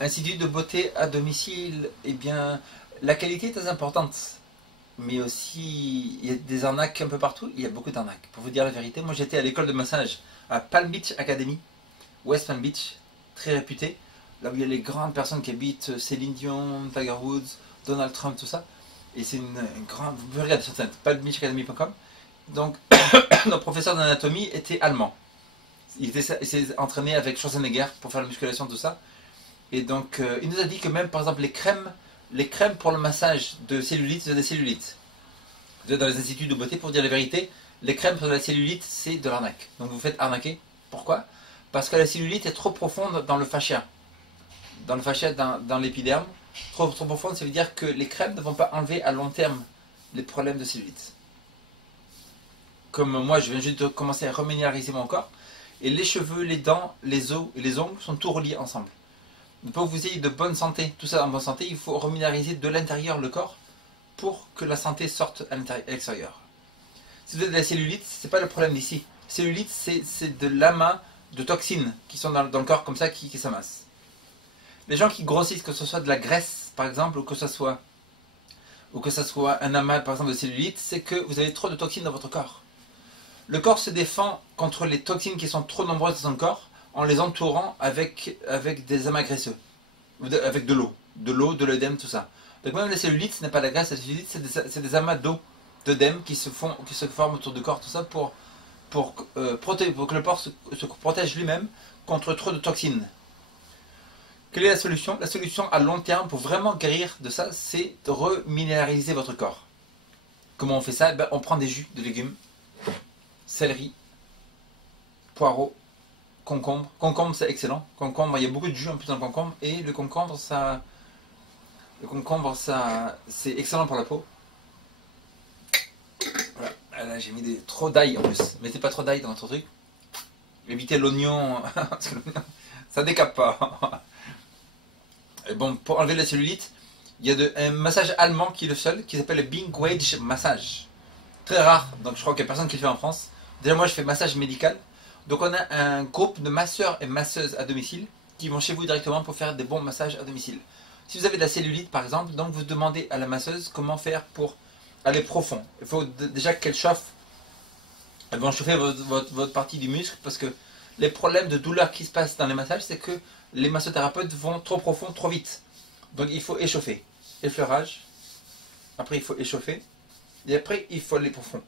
Institut de beauté à domicile, eh bien, la qualité est très importante. Mais aussi, il y a des arnaques un peu partout. Il y a beaucoup d'arnaques. Pour vous dire la vérité, moi j'étais à l'école de massage à Palm Beach Academy, West Palm Beach, très réputée. Là où il y a les grandes personnes qui habitent, Céline Dion, Tiger Woods, Donald Trump, tout ça. Et c'est une grande. Vous pouvez regarder sur internet, palmbeachacademy.com. Donc, notre professeur d'anatomie était allemand. Il s'est entraîné avec Schwarzenegger pour faire la musculation, tout ça. Et donc, il nous a dit que même, par exemple, les crèmes pour le massage de cellulite, c'est des cellulites. Vous êtes dans les instituts de beauté, pour dire la vérité, les crèmes pour la cellulite, c'est de l'arnaque. Donc, vous vous faites arnaquer. Pourquoi? Parce que la cellulite est trop profonde dans le fascia. Dans le fascia, dans l'épiderme. Trop profonde, ça veut dire que les crèmes ne vont pas enlever à long terme les problèmes de cellulite. Comme moi, je viens juste de commencer à reminéraliser mon corps. Et les cheveux, les dents, les os et les ongles sont tout reliés ensemble. Pour que vous ayez de bonne santé, tout ça en bonne santé, il faut reminéraliser de l'intérieur le corps pour que la santé sorte à l'extérieur. Si vous avez de la cellulite, ce n'est pas le problème d'ici. Cellulite, c'est de l'amas de toxines qui sont dans le corps comme ça, qui s'amassent. Les gens qui grossissent, que ce soit de la graisse par exemple, ou que ce soit un amas par exemple de cellulite, c'est que vous avez trop de toxines dans votre corps. Le corps se défend contre les toxines qui sont trop nombreuses dans son corps en les entourant avec des amas graisseux, avec de l'eau, de l'œdème, tout ça. Donc même la cellulite, ce n'est pas la graisse, la cellulite, c'est des amas d'eau, d'œdème qui se forment autour du corps, tout ça pour que le corps se protège lui-même contre trop de toxines. Quelle est la solution? La solution à long terme pour vraiment guérir de ça, c'est de reminéraliser votre corps. Comment on fait ça? On prend des jus de légumes, céleri, poireaux, concombre. Concombre, c'est excellent. Concombre, il y a beaucoup de jus en plus dans le concombre. Et le concombre, c'est excellent pour la peau. Voilà. Là, j'ai mis trop d'ail en plus. Mettez pas trop d'ail dans votre truc. Évitez l'oignon, parce que l'oignon, ça décape pas. Et bon, pour enlever la cellulite, il y a un massage allemand qui est le seul, qui s'appelle le Bingwage Massage. Très rare, donc je crois qu'il n'y a personne qui le fait en France. Déjà, moi, je fais massage médical. Donc, on a un groupe de masseurs et masseuses à domicile qui vont chez vous directement pour faire des bons massages à domicile. Si vous avez de la cellulite, par exemple, donc vous demandez à la masseuse comment faire pour aller profond. Il faut déjà qu'elle chauffe. Elles vont chauffer votre partie du muscle parce que les problèmes de douleur qui se passent dans les massages, c'est que les massothérapeutes vont trop profond, trop vite. Donc, il faut échauffer. Effleurage. Après, il faut échauffer. Et après, il faut aller profond.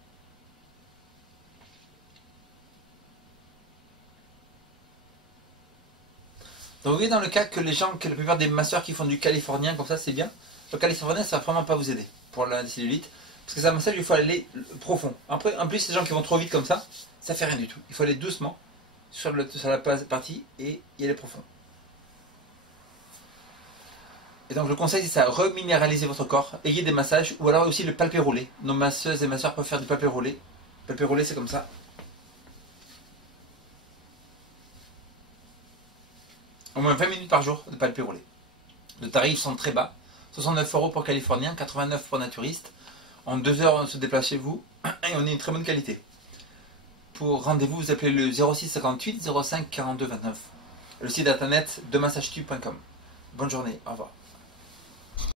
Donc vous voyez dans le cas que la plupart des masseurs qui font du californien comme ça, c'est bien. Le californien, ça va vraiment pas vous aider pour la cellulite. Parce que ça massage, il faut aller profond. Après, en plus, les gens qui vont trop vite comme ça fait rien du tout. Il faut aller doucement sur la partie et y aller profond. Et donc le conseil, c'est ça, reminéraliser votre corps, ayez des massages, ou alors aussi le palpé roulé. Nos masseuses et masseurs peuvent faire du palpé roulé. Le palpé roulé, c'est comme ça. Au moins 20 minutes par jour de palpé roulé. Les tarifs sont très bas. 69 € pour californien, 89 pour naturiste. En 2 heures, on se déplace chez vous et on est une très bonne qualité. Pour rendez-vous, vous appelez le 06 58 05 42 29. Le site internet demassagetube.com. Bonne journée, au revoir.